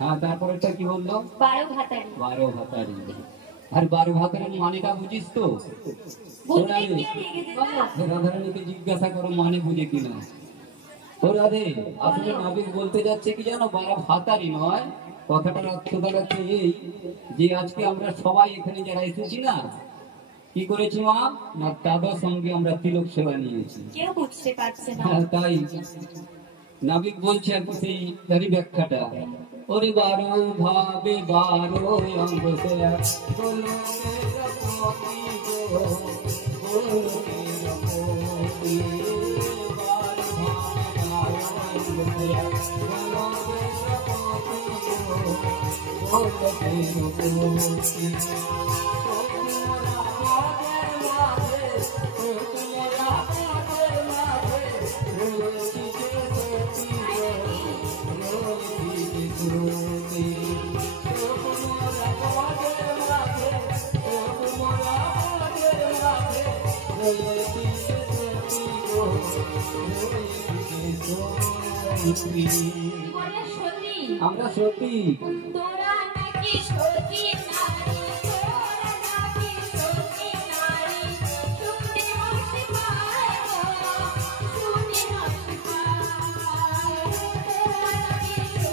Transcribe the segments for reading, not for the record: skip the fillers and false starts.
হ্যাঁ, তারপরেটা কি বললো? 12 ভাতারি। 12 ভাতারি। আর 12 ভাতারির মানেটা বুঝিস তো? রাধারানীকে জিজ্ঞাসা করো মানে বুঝে কিনা। ও রাধে, আসলে নাবিক বলতে যাচ্ছে কি জানো, 12 ভাতারি নয়, কথাটার অর্থ দাঁড়াচ্ছে এই যে আজকে আমরা সবাই এখানে যারা এসেছি না, কি করেছি মা না, দাদার সঙ্গে আমরা তিলক সেবা নিয়েছি। কেউ বুঝতে পারছে না। তাই নাবিক বলছে আর কি সেই তারই ব্যাখ্যাটা। ওরে 12 ভাবে 12 অঙ্গ সেরা আমরা সত্যি তোরা নাকি সত্যি নারী, তোরা নাকি সত্যি নারী, শুনে হাসি পায় গো, শুনে হাসি পায়। তোরা নাকি সত্যি নারী,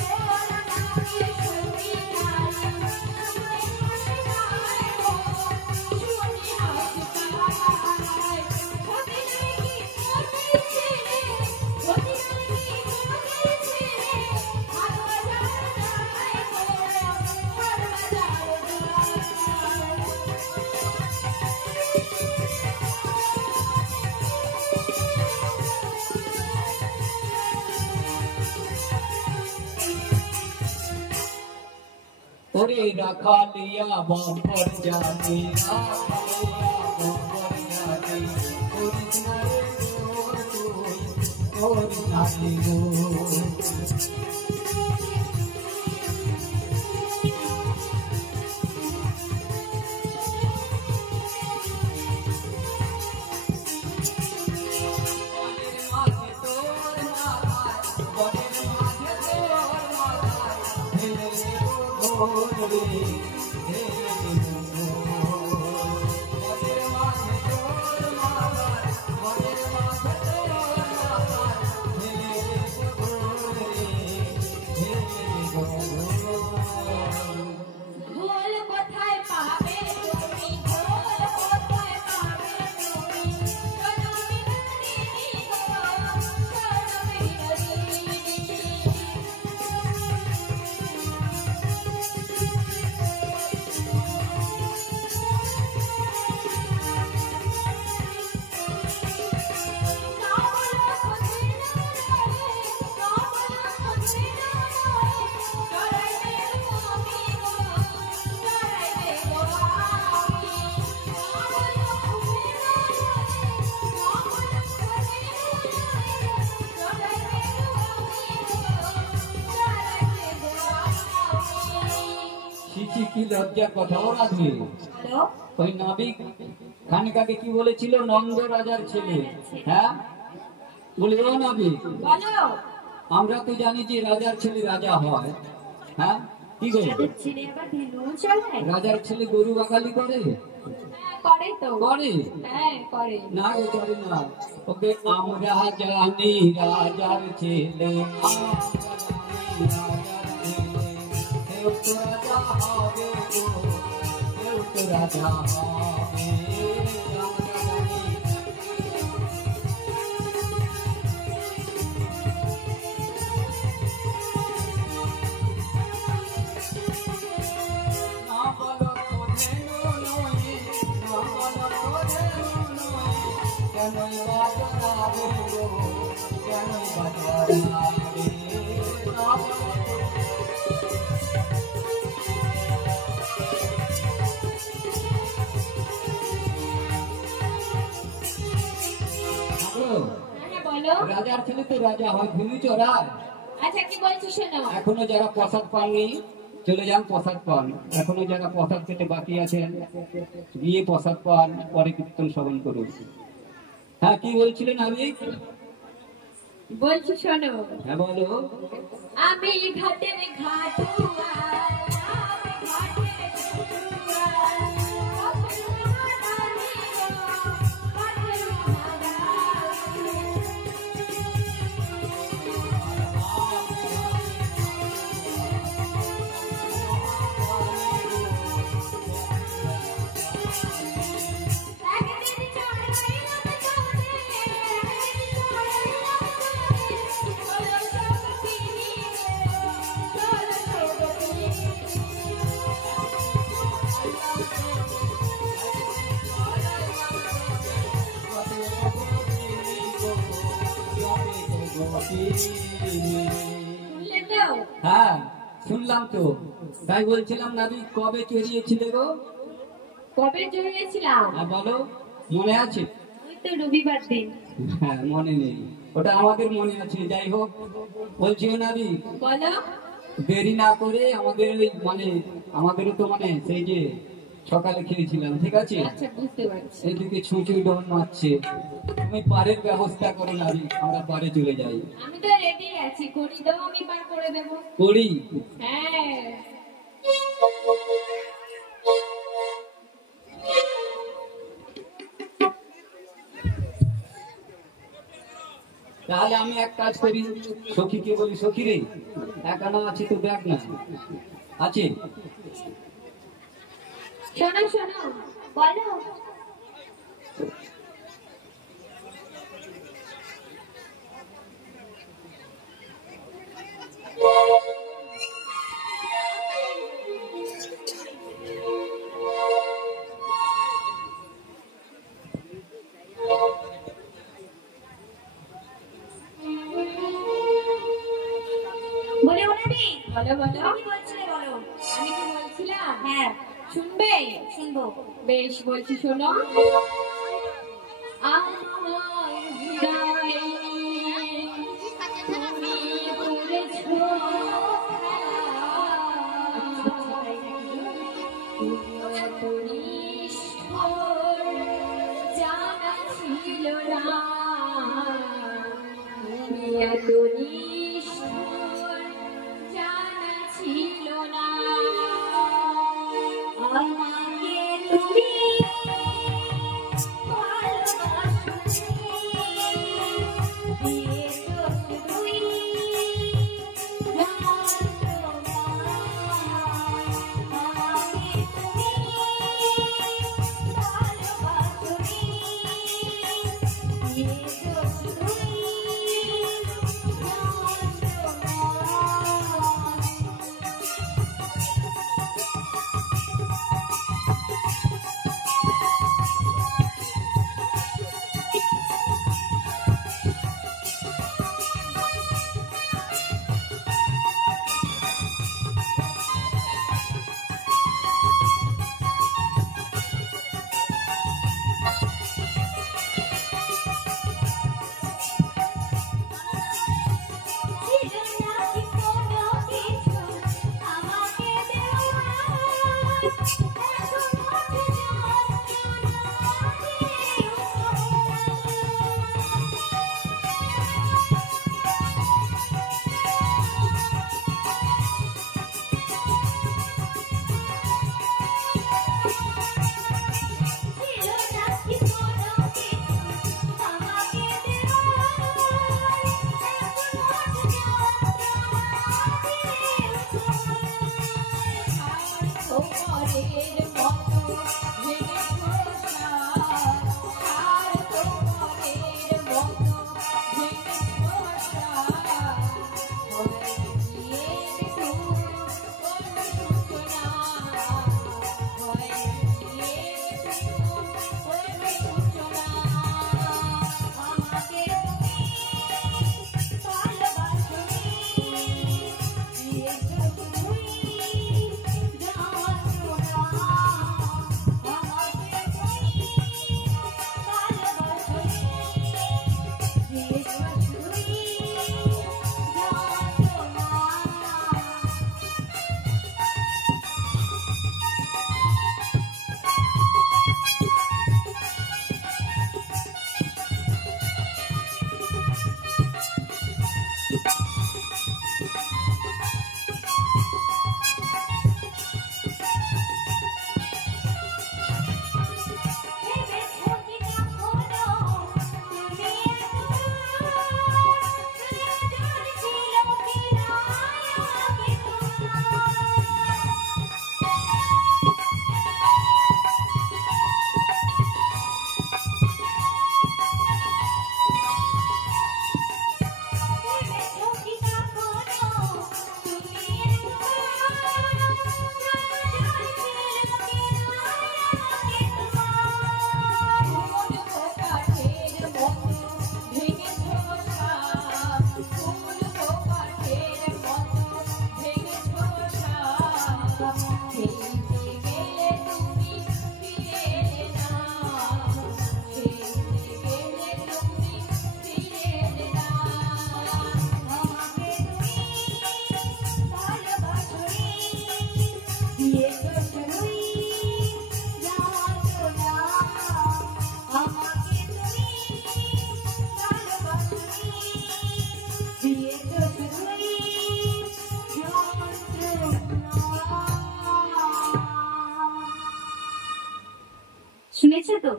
তোরা নাকি সত্যি নারী, শুনে হাসি পায় গো, শুনে হাসি পায়। সত্যি নাকি সত্যি ছেলে, সত্যি নাকি সত্যি ছেলে, হাত বাজার যায় গো, হাত বাজার যায়। ওরে রাখালিয়া বম্বর জাতি, রাখালিয়া বম্বর জাতি, ওরে নারে গো, ওরে নারে গো। ঢোল কোথায় পাবে তুমি, ঢোল কোথায় পাবে তুমি, শোনো বিনোদিনী গো, শোনো বিনোদিনী। শিশি কি লজ্জার কথা ও রাধে। ওই নাবিক খানিকাকে কি বলেছিল, নন্দ রাজার ছেলে। হ্যাঁ বলে, ও নাবিক, আমরা তো জানি যে রাজার ছেলে রাজা হয়। হ্যাঁ কি গো, রাজার ছেলে গরু বাগালি করে? করে তো, করে? হ্যাঁ করে। না গো করে না। ওকে আমরা জানি রাজার ছেলে, আমরা জানি রাজার ছেলে, কেউ তো রাজা হবে গো, কেউ তো রাজা হবে, আমরা জানি। না বলো কোনে নয়, না বলো কোনে নয়, কেনই বাজাবে গো, কেনই বাজাবে, না বলো রাজার ছেলে তো রাজা হয়, ভূমি চড়ায়। আচ্ছা কি বলছি শোনো, এখনো যারা প্রসাদ পাননি চলে যান, প্রসাদ পান। এখনো যারা প্রসাদ খেতে বাকি আছেন গিয়ে প্রসাদ পান, পরে কীর্তন শ্রবণ করুন। হ্যাঁ কি বলছিলেন আমি? বলছি শোনো, হ্যাঁ বলো। আমি ঘাটের ঘাটুয়া আমি ঘাটের ঘাটুয়া ঘাটের মহারানী ঘাটের মহারানী একদিন চড়াইলাম তোরে একদিন চড়াইলাম তোরে চলো সব ফিরিয়ে চলো সব শুনলে তো? হ্যাঁ শুনলাম তো, তাই বলছিলাম নাবি কবে চড়িয়েছিলে গো? কবে জড়িয়েছিলাম? আর বলো, মনে আছে? ওই তো রবিবার দিন। হ্যাঁ মনে নেই, ওটা আমাদের মনে আছে। যাই হোক, বলছি নাবি বলো। দেরি না করে আমাদের ওই আমাদেরও তো সেই যে সকালে খেয়েছিলাম, ঠিক আছে? আচ্ছা বুঝতে পারছি। এদিকে ছুঁচু ডন মারছে, তুমি পারের ব্যবস্থা করো নাবি, আমরা পারে চলে যাই। আমি তো রেডি আছি, করি দাও আমি পার করে দেবো। করি? হ্যাঁ তাহলে আমি এক কাজ করি, সখীকে বলি, সখী রে একানো আছে তো দেখ না, আছে? শোনো শোনো, বলো। বলে ওনাবি, বলো বলো। কি বলছিলে বলো? আমি কি বলছিলাম? হ্যাঁ শুনবে? শুনবো। বেশ বলছি শোনো। আমার হৃদয়ে তুমি করেছো এত নিষ্ঠুর জানা ছিল না, তুমি এত নিষ্ঠুর জানা ছিল না, আমাকে তুমি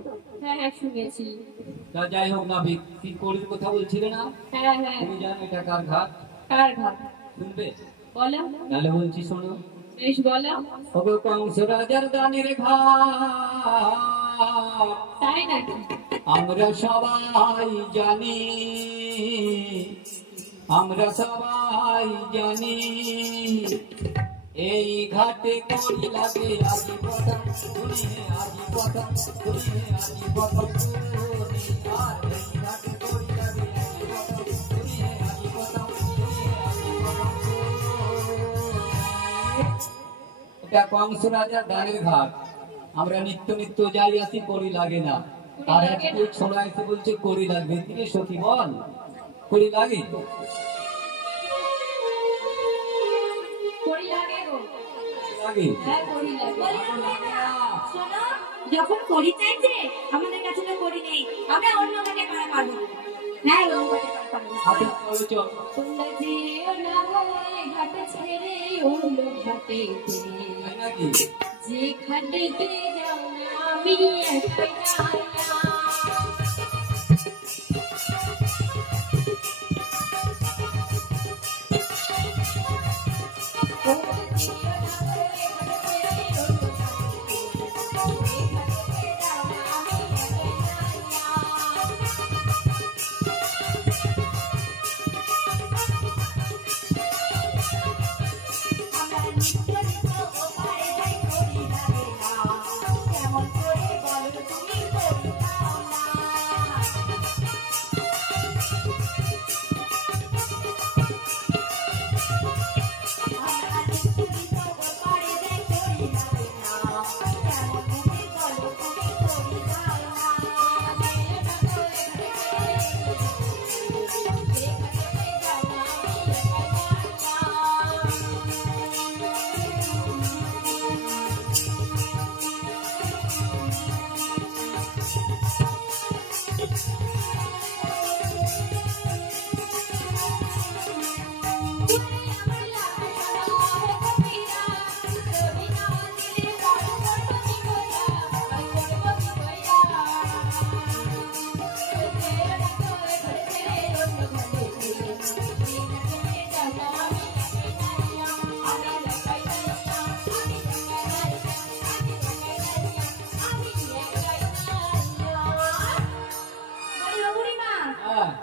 তো? হ্যাঁ হ্যাঁ শুনেছি। তা যাই হোক নাবিক, কি করির কথা বলছিলে না? হ্যাঁ হ্যাঁ। তুমি জানো এটা কার ঘাট? কার ঘাট? শুনবে? বলো। তাহলে বলছি শোনো। বেশ বলো। ওগো কংস রাজার দানের ঘাট, তাই নাকি? আমরা সবাই জানি, আমরা সবাই জানি, এই ঘাটে করি লাগে আজি প্রথম শুনি, আজি প্রথম শুনি, আজি প্রথম শুনি, আর এই ঘাটে করি লাগে আজি প্রথম শুনি, আজি প্রথম শুনি, আজি প্রথম শুনি। এটা কংস রাজার দানের ঘাট, আমরা নিত্য নিত্য যাই আসি, করি লাগে না। আর আজকে ছোড়া এসে বলছে করি লাগবে। দিকে সখী বল, করি লাগে? করি লাগে গো। লাগে? হ্যাঁ করি লাগে। শোনো, যখন করি চাইছে আমাদের কাছে তো করি নেই, আমরা অন্য ঘাটে পাড়া পারবো। হ্যাঁ অন্য ঘাটে পাড়া পারবো। আচ্ছা চলো চল। তোমরা যেও না ওই ঘাট ছেড়ে অন্য ঘাটে, তাই নাকি? যে ঘাটেতে যাও না আমি একাই যাই না।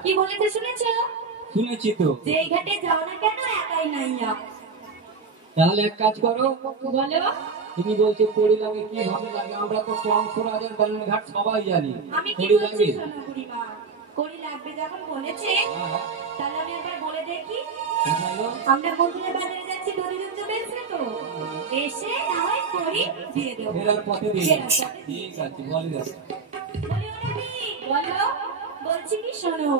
কি বলেছে শুনেছো? শুনেছি তো। যে এই ঘাটে যাও না কেন একাই নাইয়া। তাহলে এক কাজ করো, বলো। তুমি বলছো করি লাগে, কি ভাবে লাগে? আমরা তো কংস রাজার দানের ঘাট সবাই জানি, আমি কি করি বলছি লাগে? শোনো বুড়িমা, করি লাগবে যখন বলেছে তাহলে আমি একবার বলে দেখি। আমরা বন্ধুরা বাজারে যাচ্ছি, দড়িযুদ্ধ বেলছে তো, এসে না হয় করি দিয়ে দেবো। ফেরার পথে দিয়ে ফেরার পথে। ঠিক আছে, বলে দাও। বলিও না আমি, বলো। বলছি কি শোনো,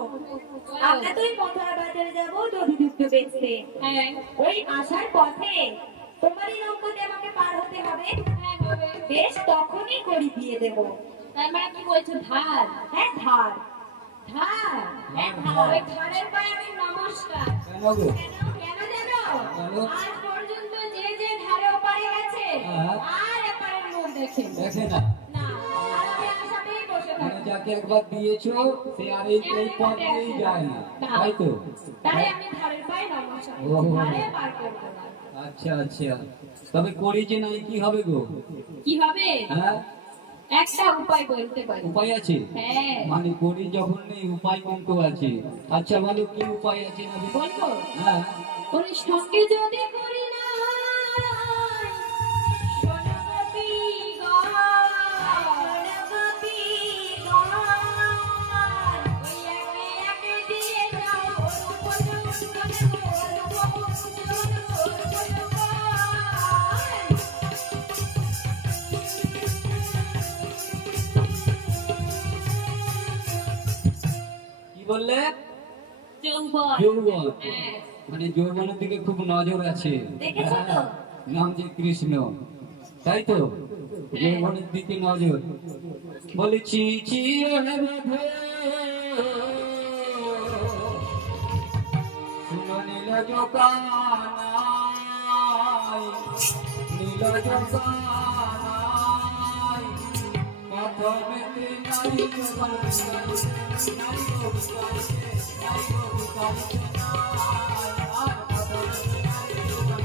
আমরা তো ওই মথুরা বাজারে যাবো দড়িযুদ্ধ বেচতে। হ্যাঁ। ওই আসার পথে তোমারই নৌকাতে আমাকে পার হতে হবে। হ্যাঁ হবে। বেশ তখনই করি দিয়ে দেবো। তার মানে কি বলছো ধার? হ্যাঁ ধার। ধার? হ্যাঁ ধার। ওই ধারের পায়ে আমি নমস্কার। কেন গো? কেন জানো? বলো। আজ পর্যন্ত যে যে ধারে ওপারে গেছে আর এপারের মুখ দেখে দেখে না। না, আর আমি আশাতেই বসে মানে থাকি। যাকে একবার দিয়েছো সে আর এই পথ দিয়েই যায় না, তাই তো? তাই আমি ধারের পায়ে নমস্কার। ওহো। ধারে পার করবো। আচ্ছা আচ্ছা, তবে করি যে নাই কি হবে গো? কি হবে? হ্যাঁ, একটা উপায় বলতে পারি। উপায় আছে? হ্যাঁ। মানে করি যখন নেই উপায় কিন্তু আছে। আচ্ছা বলো কি উপায় আছে না? বলবো? হ্যাঁ। ওর সঙ্গে যদি করি না সোনাগোপী গান, সোনাগোপী গান, ওই একে একে দিয়ে যাও ওর বলো কি বললে? যৌবন। যৌবন। হ্যাঁ। মানে যৌবনের দিকে খুব নজর আছে। দেখেছো তো? হ্যাঁ, নাম যে কৃষ্ণ, তাই তো? যৌবনের দিকে নজর। বলেছি শুনো নীল জোকানাই, নীল জোকানাই, কত প্রথমেতে নারী যৌবন বিকাইতে নারী গো বিকাইতে আর প্রথমেতে নারী যৌবন।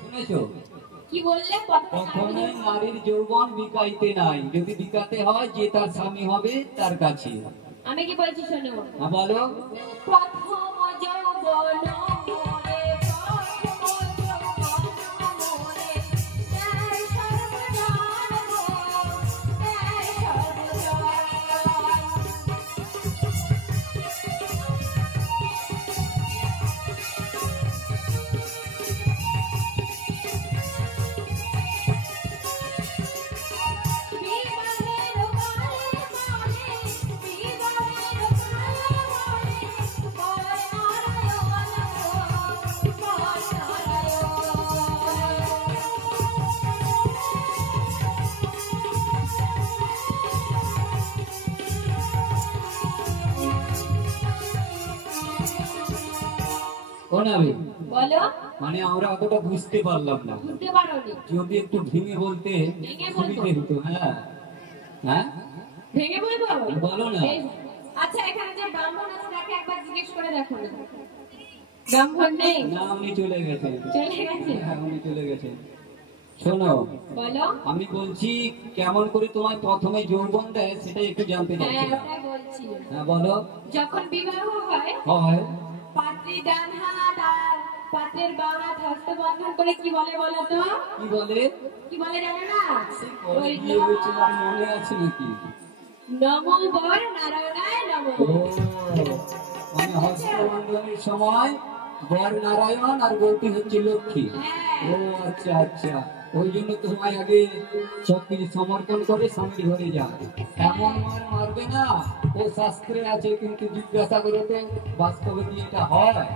শুনেছো? কি বললে? প্রথমে নারীর যৌবন বিকাইতে নাই, যদি বিকাতে হয় যে তার স্বামী হবে তার কাছে। আমি কি বলছি শোনো। হ্যাঁ বলো। প্রথম যৌবন মোরে, প্রথম যৌবন মোরে, তার সর্বজন গো, তার সর্বজন। বলো। মানে আমরা অতটা বুঝতে পারলাম না, বুঝতে পারোনি? যদি একটু ভেঙে বলতে সুবিধে হতো। হ্যাঁ হ্যাঁ ভেঙে বলবো? বলো না। আচ্ছা, এখানে যে ব্রাহ্মণ আছে তাকে একবার জিজ্ঞেস করে দেখো না। ব্রাহ্মণ নেই? না, উনি চলে গেছেন। চলে গেছে? হ্যাঁ, উনি চলে গেছেন। শোনো, বলো। আমি বলছি কেমন করে তোমায় প্রথমে যৌবন দেয় সেটা একটু জানতে চাচ্ছি। হ্যাঁ, ওটাই বলছি। হ্যাঁ বলো। যখন বিবাহ হয়, হয় পাত্রীর ডান হাত আর পাত্রের বাঁ হাত হস্তবন্ধন করে কি বলে বলো তো? কি বলে? কি বলে জানো না? ওই বিয়ে হয়েছিল, আর মনে আছে নাকি? নমো বর নারায়ণায় নমো। ও, মানে হস্তবন্ধনের সময় বর নারায়ণ আর বউটি হচ্ছে লক্ষ্মী। ও আচ্ছা আচ্ছা, ওই জন্য তোমায় আগে সবকিছু সমর্পণ করে স্বামীর ঘরে যায়। এমন মার মারবে না, ও শাস্ত্রে আছে, কিন্তু জিজ্ঞাসা করে তো বাস্তবে কি এটা হয়?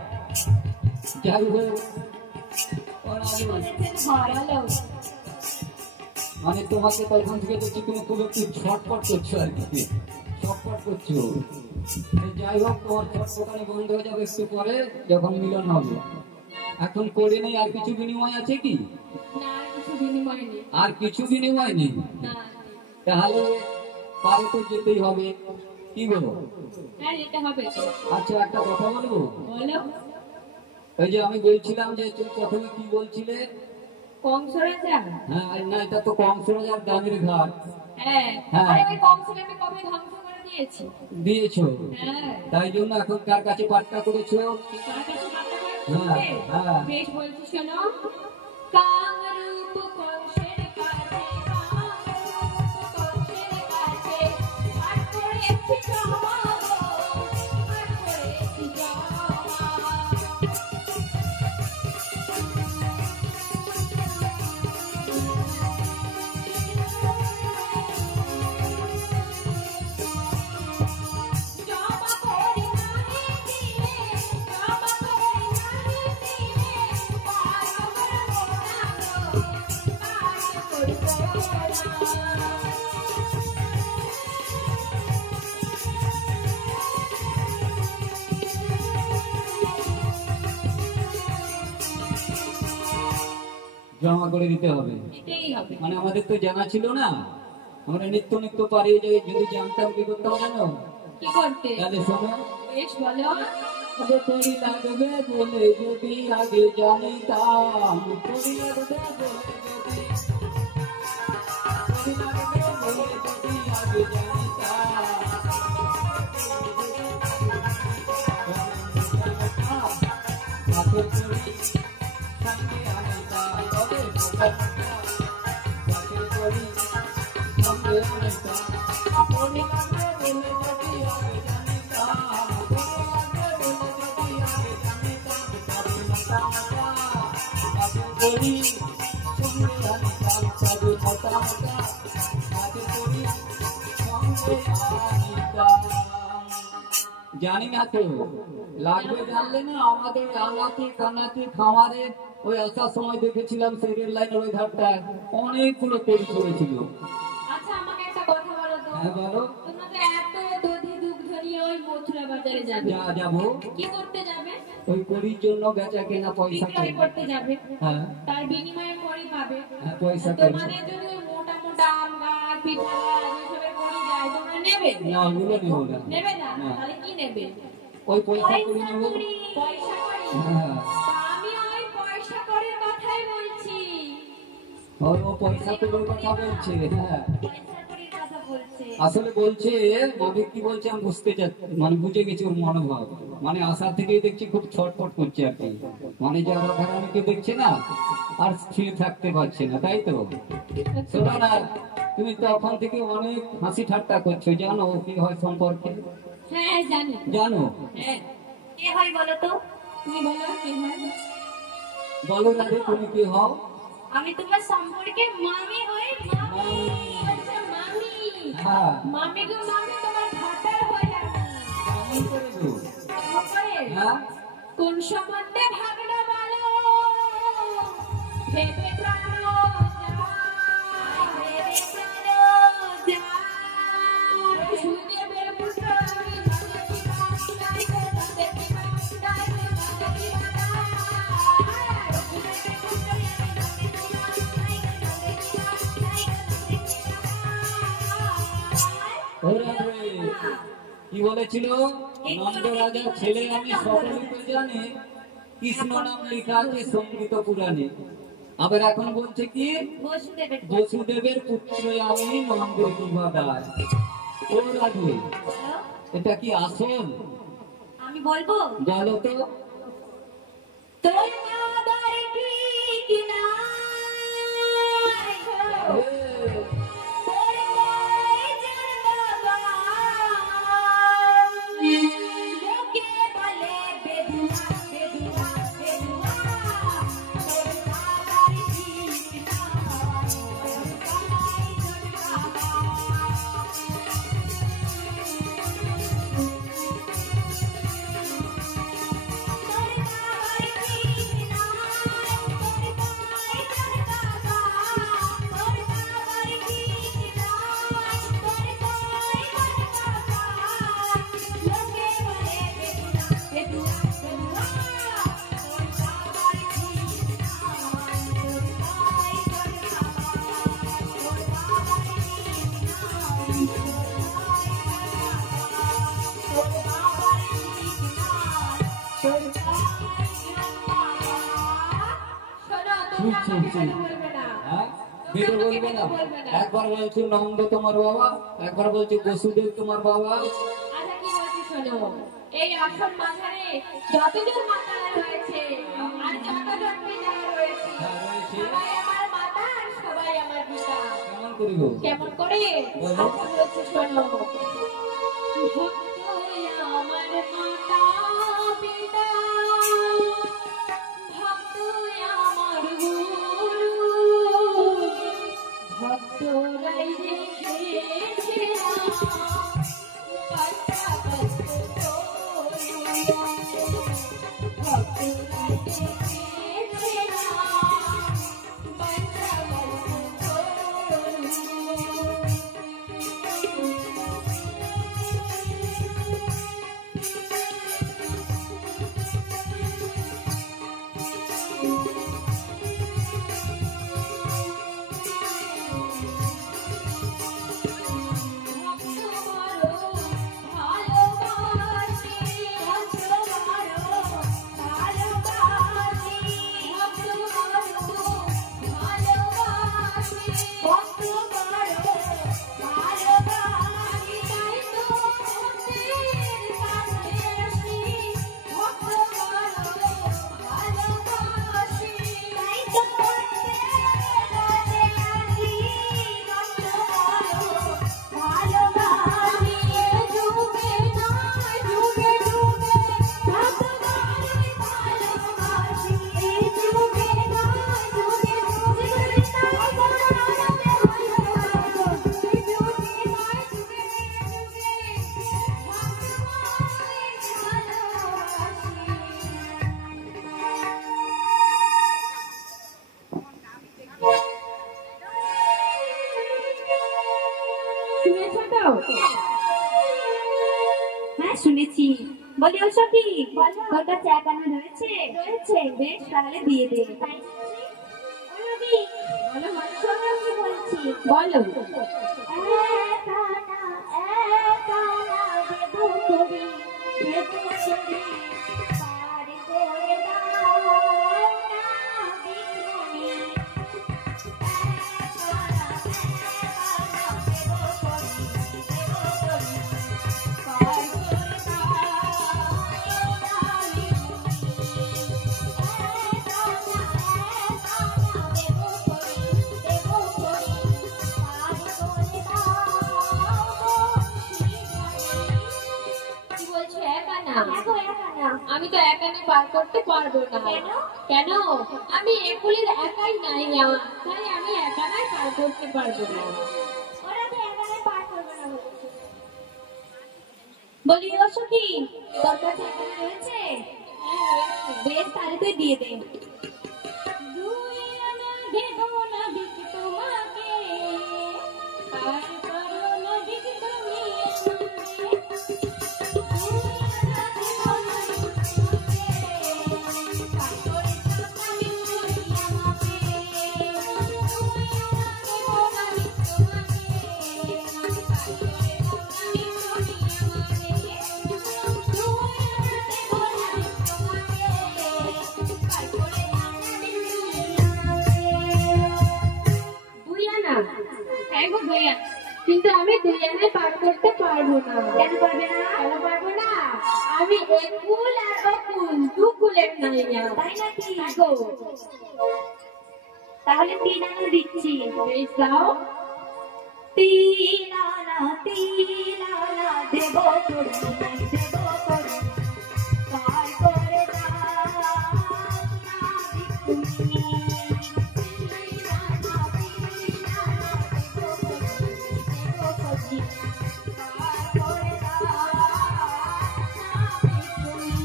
যাই হোক, মানে তোমাকে তখন থেকে দেখছি তুমি খুব একটু ছটপট করছো আর কি, ছটপট করছো। যাই হোক, তোমার ছটপটানি বন্ধ হয়ে যাবে একটু পরে যখন মিলন হবে। এখন করে নেই, আর কিছু বিনিময় আছে কি? না, কিছু বিনিময় নেই। আর কিছু বিনিময় নেই? তাহলে পারে তো যেতেই হবে, কি বলো? হ্যাঁ, যেতে হবে। আচ্ছা, একটা কথা বলবো? বলো। ওই যে আমি বলছিলাম যে তুমি প্রথমে কি বলছিলে? কংসরাজা? হ্যাঁ, না, এটা তো কংসরাজার দামের ঘাট। হ্যাঁ, আরে ওই কংসকে আমি কবে ধ্বংস করে দিয়েছি। দিয়েছো? হ্যাঁ। তাই জন্য এখন কার কাছে পাট্টা করেছো? তার কাছে বার্তা হ্যাঁ, করেছি। হ্যাঁ। বেশ, বলছি শোনো। কামরূপ কংসের কাছে, কামরূপ কংসের কাছে, আর করেছি জমা গো, আর করেছি জমা। জমা করে দিতে হবে। মানে আমাদের তো জানা ছিল না, আমরা নিত্য নিত্য পারি, যে যদি জানতাম কি করতাম জানো? কি করতে? তাহলে শোনো। বেশ, বলো। তোরি লাগবে বলে যদি আগে জানিতাম, তোরি লাগবে বলে যদি, তোরি লাগবে বলে যদি আগে জানিতাম, হাতে করি সঙ্গে আনিতাম, তবে হাতে করি সঙ্গে আনিতাম, তোরি লাগবে বলে যদি আগে জানিতাম, জানি না তো লাগবে, জানলে না আমাদের আনাতি কানাতি খামারে ওই আসার সময় দেখেছিলাম সেই লাইনের ওই ধারটা অনেকগুলো তৈরি করেছিল। আচ্ছা, আমাকে একটা কথা বলো তো। হ্যাঁ বলো। তোমরা তো এত দধি দুগ্ধ নিয়ে ওই মথুরা বাজারে যাবে। যাবো। কি করতে যাবে? ওই করির জন্য বেচা কেনা পয়সা বিক্রয় করতে যাবে। হ্যাঁ, তার বিনিময়ে করি পাবে। হ্যাঁ, পয়সা তোমাদের যদি মোটা মোটা আম গাছ পিঠা এসবের করি যায় তোমরা নেবে না? ওগুলো নেবো না। নেবে না? তাহলে কি নেবে? ওই পয়সা করি নেবো। পয়সা করি? হ্যাঁ, আমি ওই পয়সা করির কথাই বলছি। ও পয়সা করির কথা বলছে। হ্যাঁ, পয়সা করির কথা বলছে। আসলে বলছে নবীন কি বলছে আমি বুঝতে চাচ্ছি, মানে বুঝে গেছি ওর মনোভাব। মানে আশা থেকেই দেখছি খুব ছটফট করছে আর কি। মানে যারা ধারণকে দেখছে না আর স্থির থাকতে পারছে না, তাই তো? শোনো না, তুমি তখন থেকে অনেক হাসি ঠাট্টা করছো, জানো কি হয় সম্পর্কে? হ্যাঁ জানি। জানো? হ্যাঁ। কে হয় বলো তো? তুমি বলো কি হয়? বলো রাধে, তুমি কি হও? আমি তোমার সম্পর্কে মামি হই। মামি। আচ্ছা মামি। হ্যাঁ, মামি গো মামি তোমার ভাতার হই আমি। কেমন করে গো? কেমন করে? হ্যাঁ, কোন সম্বন্ধে ভাবনা বলো ভেবে প্রাণ সুদেবের পুত্র আমি ও রাধে, কি বলেছিল? নন্দ রাজার ছেলে আমি সকলেই তো জানে, কৃষ্ণ নাম লেখা আছে সঙ্গীত পুরাণে। আবার এখন বলছে কি বসুদেবের বসুদেবের পুত্র আমি নন্দের বিবাদায়। ও রাধে, এটা কি আসল? আমি বলবো বলো তো। তোর বাবার ঠিক না তোর কয়জন বাবা লোকে বলে বেদুয়া বেদুয়া বেদুয়া তোর বাবার ঠিক না তোর কয়জন বাবা হ্যাঁ, বেদে বলবে না? একবার বলছে নন্দ তোমার বাবা, একবার বলছে বসুদেব তোমার বাবা। আচ্ছা কি বলছি শোনো, এই আসন মাথারে যতজন মাতা রয়েছে আর যতজন পিতা রয়েছে সবাই আমার মাতা আর সবাই আমার পিতা। কেমন করি গো? কেমন করে? বলো। আচ্ছা বলছি শোনো, ভক্ত আমার মাতা পিতা ভক্ত আমার গুরু ভক্তরাই রেখেছে বাচ্চা ভক্তরাই রেখেছে বাচ্চা হ্যাঁ শুনেছি। বলি ও সখী, তোর কাছে এক আনা রয়েছে? রয়েছে। বেশ তাহলে দিয়ে দে। বলো শোনো কি বলছি। বলো। এক আনা দেবো করি, দেবো করি, পার করে দাও না বিক্রমী। কি বলছো এক আনা? আমি তো এক আনা পার করতে পারবো না। কেন? আমি একুলের একাই নাই না, তাই আমি এক আনায় পার করতে পারবো না। বলি ও সখী, তোর কাছে এক আনা রয়েছে? হ্যাঁ রয়েছে। বেশ তাহলে তুই দিয়ে দে। দুই আনা দেবো না দিক তোমাকে, পার করো না দিক তুমি কিন্তু আমি দুই আনায় পার করতে পারবো না। কেন পারবে না? কেন পারবো না? আমি একুল আর অকুল দু কুলের নাই না। তাই নাকি? গো তাহলে 3 আনা দিচ্ছি। বেশ দাও। 3 আনা দেবো করি, দেবো করি, পার করে দাও না বিক্রমী। 3 আনা দেবো করি, পার করে দাও না বিক্রমী।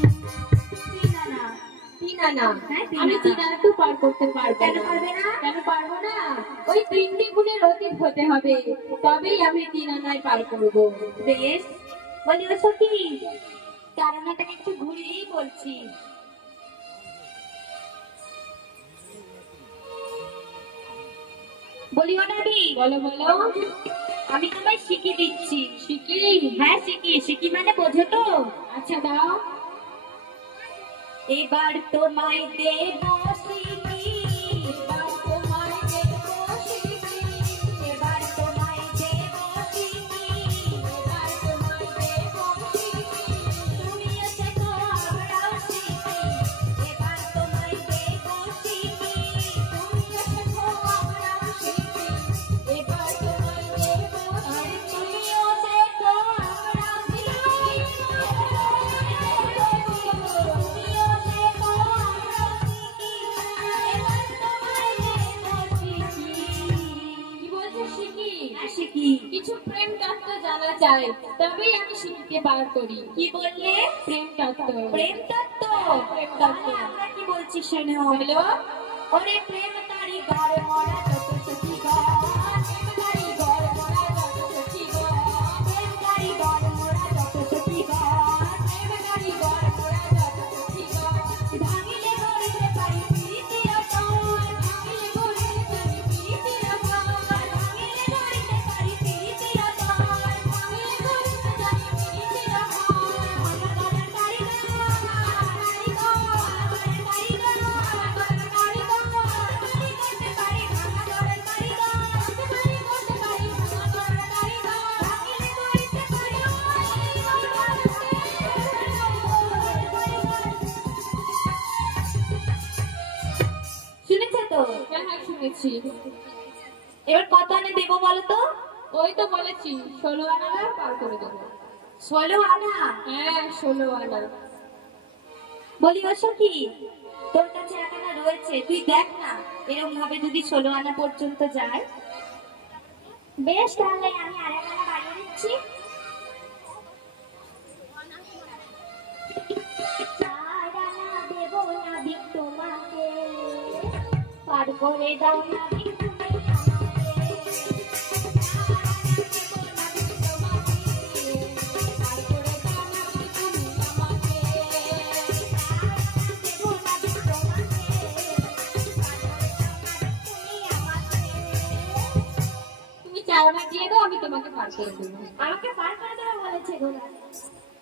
3 আনা। 3 আনা। হ্যাঁ, 3 আমি আনা। 3 আনা তো পার করতে পারবো কেন না। পারবে না? কেন পারবো না? ওই 3টি গুণের অতীত হতে হবে, তবেই আমি 3 আনায় পার করবো। বেশ। বলি ও সখী, 4 আনাটাকে একটু ঘুরিয়েই বলছি। বলি ও নাবি, বলো বলো। আমি তোমায় শিখি দিচ্ছি। শিখি? হ্যাঁ শিখি। শিখি মানে বোঝো তো? আচ্ছা দাও। এবার তোমায় দেব শিখি, এবার তোমায় দেবো শিখি, এবার তোমায় দেব শিখি, এবার তোমায় দেবো শিখি, তুমিও শেখো আমরাও শিখি। এবার তোমায় দেব শিখি, তুমিও শেখো আমরাও শিখি, এবার তোমায় দেবো আর শিখি। তুমিও শেখো আমরাও শিখি। তুমিও শেখো আমরাও শিখি। এবার তোমায় দেব শিখি। কি বলছো শিখি? হ্যাঁ শিখি। কিছু প্রেম তত্ত্ব জানা চাই, তবেই আমি শিখিতে পার করি। কি বললে? প্রেম তত্ত্ব। প্রেম তত্ত্ব। প্রেম তত্ত্ব। তাহলে আমরা কি বলছি শোনো। বলো। ওরে প্রেম তারি ঘর মরা যত সখী ঘর, প্রেম তারি ঘর মোরা যত সখী ঘর, প্রেম তারি ঘর মরা যত সখী ঘর, প্রেম তারি ঘর মোরা যত সখী ঘর, ভাঙিলে গড়িতে পারি প্রীতির ঘর, ভাঙিলে গড়িতে পারি প্রীতির ঘর, ভাঙিলে গড়িতে পারি প্রীতির ঘর, ভাঙিলে গড়িতে পারি প্রীতির ঘর। ভাঙা গড়ার কারিগর, কারিগর, কারিগর, করতে পারি ভাঙা গড়ার কারিগর, পারি করতে পারি ভাঙা গড়ার কারিগর, ভাঙিলে গড়িতে পারি শুনেছো তো? হ্যাঁ হ্যাঁ শুনেছি। এবার কত আনা দেবো বলো তো? ওই তো বলেছি 16 আনা পার করে দেবো। 16 আনা। হ্যাঁ 16 আনা। বলি ও সখী, তোর কাছে 1 আনা রয়েছে, তুই দেখ না এরকম ভাবে যদি 16 আনা পর্যন্ত যায়। বেশ তাহলে আমি আর 1 আনা বাড়িয়ে দিচ্ছি। 4 আনা দেবো না বিক তোমাকে, পার করে দাও না বিক তুমি আমাকে। করে দেবো। আমাকে পার করে দেওয়া বলেছে ঘোড়া।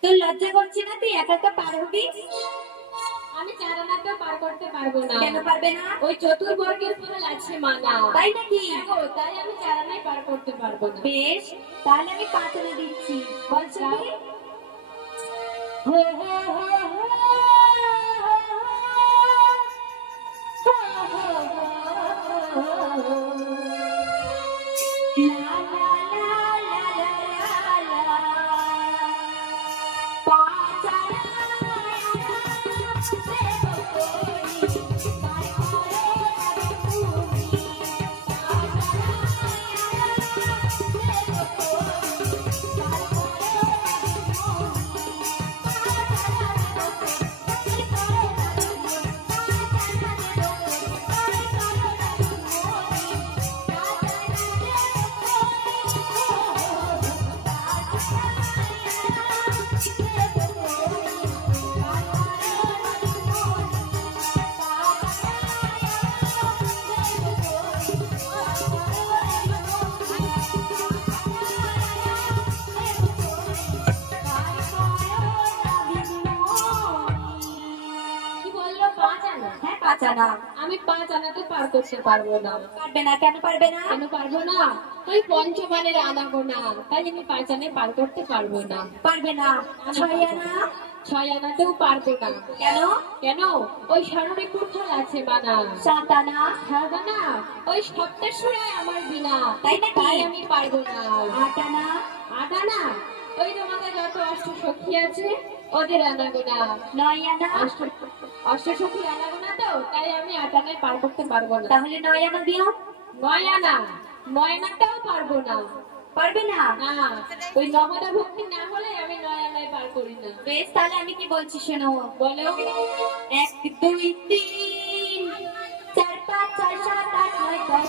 তোর লজ্জা করছে না তুই একা একা পার হবি? আমি 4 আনাতেও পার করতে পারবো না। কেন পারবে না? ওই চতুর্বর্গের ফল আছে মানা। তাই নাকি? তাই আমি 4 আনায় পার করতে পারবো না। বেশ, তাহলে আমি 5 আনা দিচ্ছি। বলছো কি? হো হো হো হো আমি 5 আনাতে পার করতে পারবো না। পারবে না? কেন পারবে না? কেন পারবো না? তুই পঞ্চমানের আনাবো না, তাই আমি 5 আনায় পার করতে পারবো না। পারবে না? 6 আনা? 6 আনাতেও পারবো না। কেন? কেন? ওই স্বর্ণরেখার ফল আছে মানা। 7 আনা? 7 আনা? ওই সপ্তেশ্বরায় আমার বিনা, তাই নাকি? তাই আমি পারবো না। 8 আনা? 8 আনা? ওই তোমাদের যত অষ্ট সখী আছে ওদের আনাগো না। 9 আনা? অষ্ট সখী আনাগো না তো, তাই আমি 8 আনায় পার করতে পারবো না। তাহলে 9 আনা দিও। 9 আনা? 9 আনাটাও পারবো না। পারবে না? না, ওই নবদা ভক্তি না হলে আমি 9 আনায় পার করি না। বেশ, তাহলে আমি কি বলছি শোনো। বলো। 1 2 3 4 5 6 7 8 9 10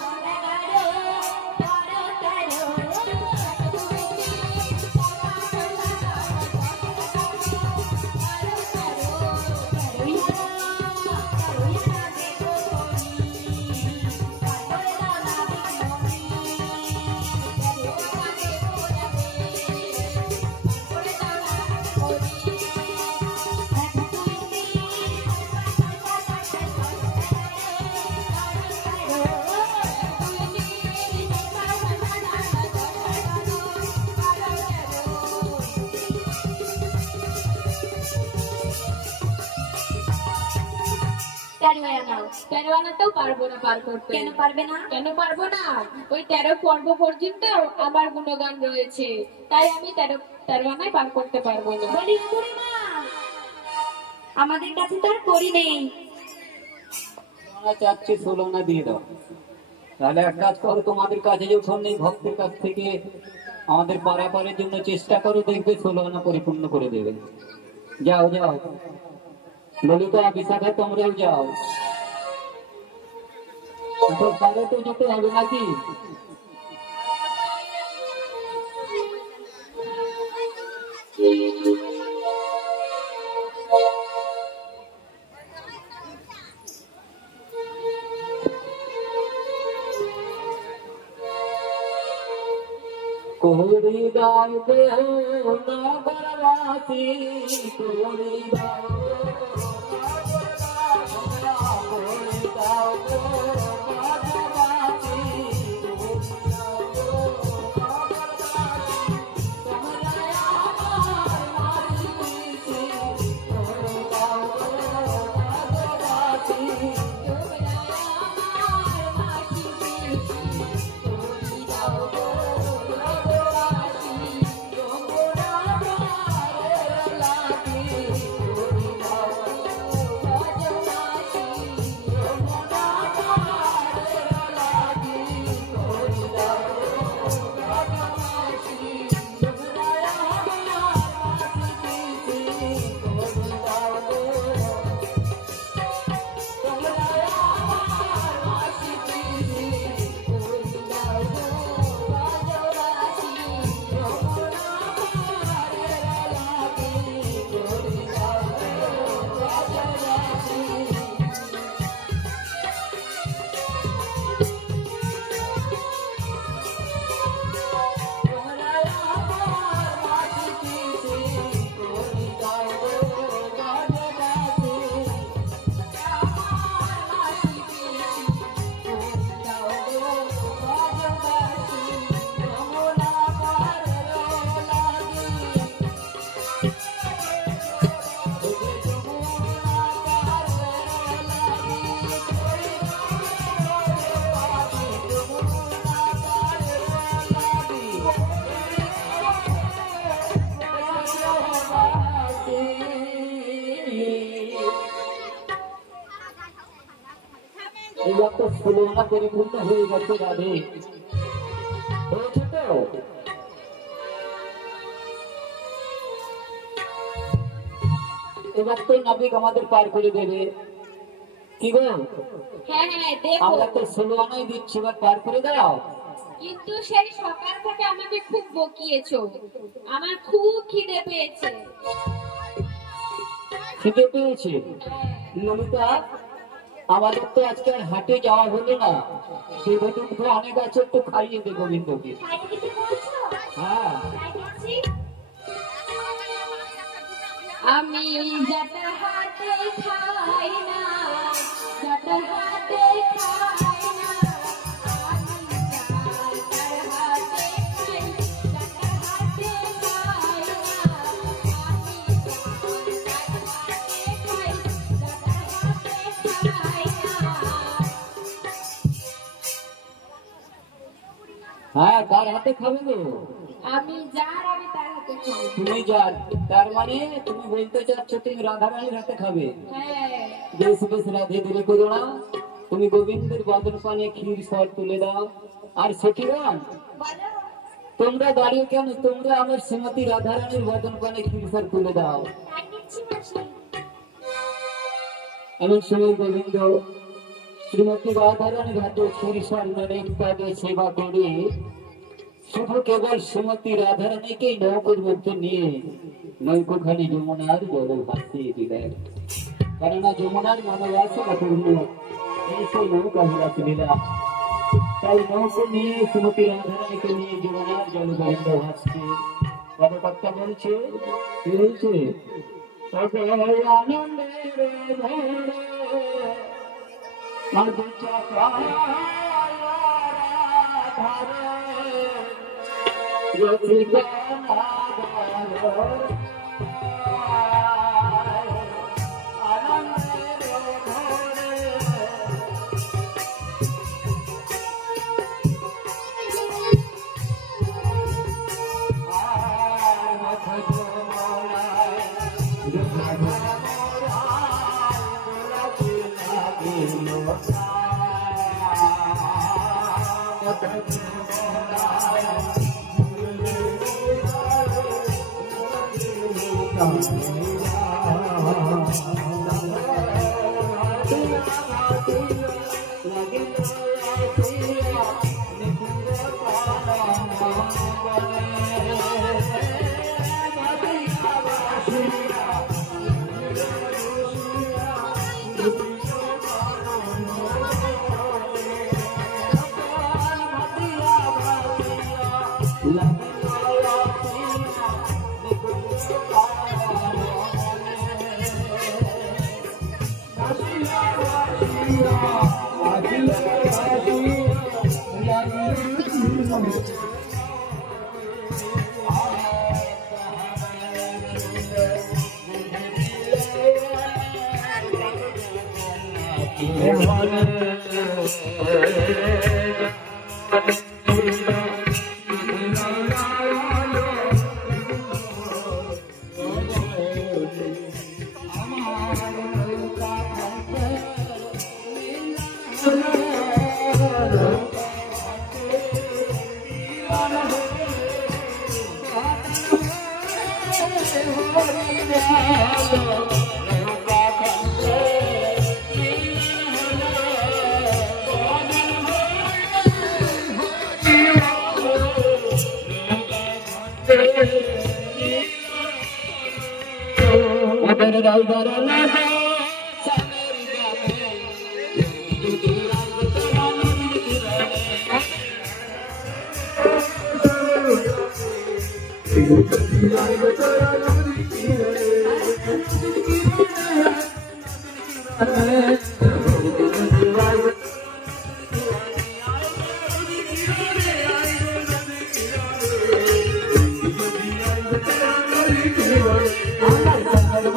11 13 আনাতেও পারবো না পার করতে। কেন পারবে না? কেন পারবো না? ওই 13 পর্ব পর্যন্ত আমার গুণগান রয়েছে, তাই আমি 13 আনায় পার করতে পারবো না। বলি ওরে মা, আমাদের কাছে তো আর করি নেই। তোমরা চাচ্ছি 16 আনা দিয়ে দাও। তাহলে এক কাজ করো, তোমাদের কাছে যখন নেই, ভক্তের কাছ থেকে আমাদের পারাপারের জন্য চেষ্টা করো, দেখবে 16 আনা পরিপূর্ণ করে দেবে। যাও যাও ললিতা, বিশাখা, তোমরাও যাও। তাহলে তো যেতে হবে নাকি? কোরি দাও গো নগরবাসী, কোরি দাও এবার তো 16 আনা পরিপূর্ণ হয়ে গেছে রাধে, হয়েছে তো? এবার তো নাবিক আমাদের পার করে দেবে, কি গো? হ্যাঁ হ্যাঁ দেবো। আমরা তো 16 আনাই দিচ্ছি, এবার পার করে দাও। কিন্তু সেই সকাল থেকে আমাকে খুব বকিয়েছো, আমার খুব খিদে পেয়েছে। খিদে পেয়েছে? ললিতা, আমাদের তো আজকে আর হাটে যাওয়া হলো না, সেভাবে অনেক আছে, একটু খাইয়ে দে গোবিন্দকে। খাইয়ে দিতে বলছো? হ্যাঁ, তাই দিচ্ছি। আমি যাটা হাতে খাই না, যাটা হাতে খাই না, আমি যাটার হাতে খাই, যাটা হাতে খাই না, আমি যাটার হাতে খাই, যাটার হাতে খাই না। হ্যাঁ, কার হাতে খাবে গো? আমি যার আমি তার হাতে খাই। তুমি যার, তার মানে তুমি বলতে চাচ্ছ তুমি রাধারানীর হাতে খাবে? হ্যাঁ বেশ বেশ রাধে, দেরি করো না, তুমি গোবিন্দের বদন পানে ক্ষীর সর তুলে দাও। আর সখীগণ, বলো। তোমরা দাঁড়িয়ে কেন? তোমরা আমার শ্রীমতী রাধারানীর বদন পানে ক্ষীর সর তুলে দাও। তাই দিচ্ছি মাসি। এমন সময় গোবিন্দ শ্রীমতী রাধারানীর হাতে ক্ষীর সর অনেক ভাবে সেবা করে শুধু কেবল শ্রীমতী রাধারানীকেই নৌকোর মধ্যে নিয়ে নৌকোখানি যমুনার জলে ভাসিয়ে দিলেন। কেননা যমুনার মনোবাসনা পূর্ণ এই সেই নৌকা বিলাস লীলা। তাই নৌকো নিয়ে শ্রীমতী রাধারানীকে নিয়ে যমুনার জলে গোবিন্দ ভাসছে। পদকর্তা বলছে, কি বলছে? আনন্দের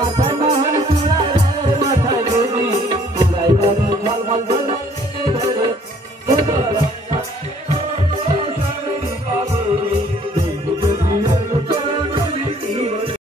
I'm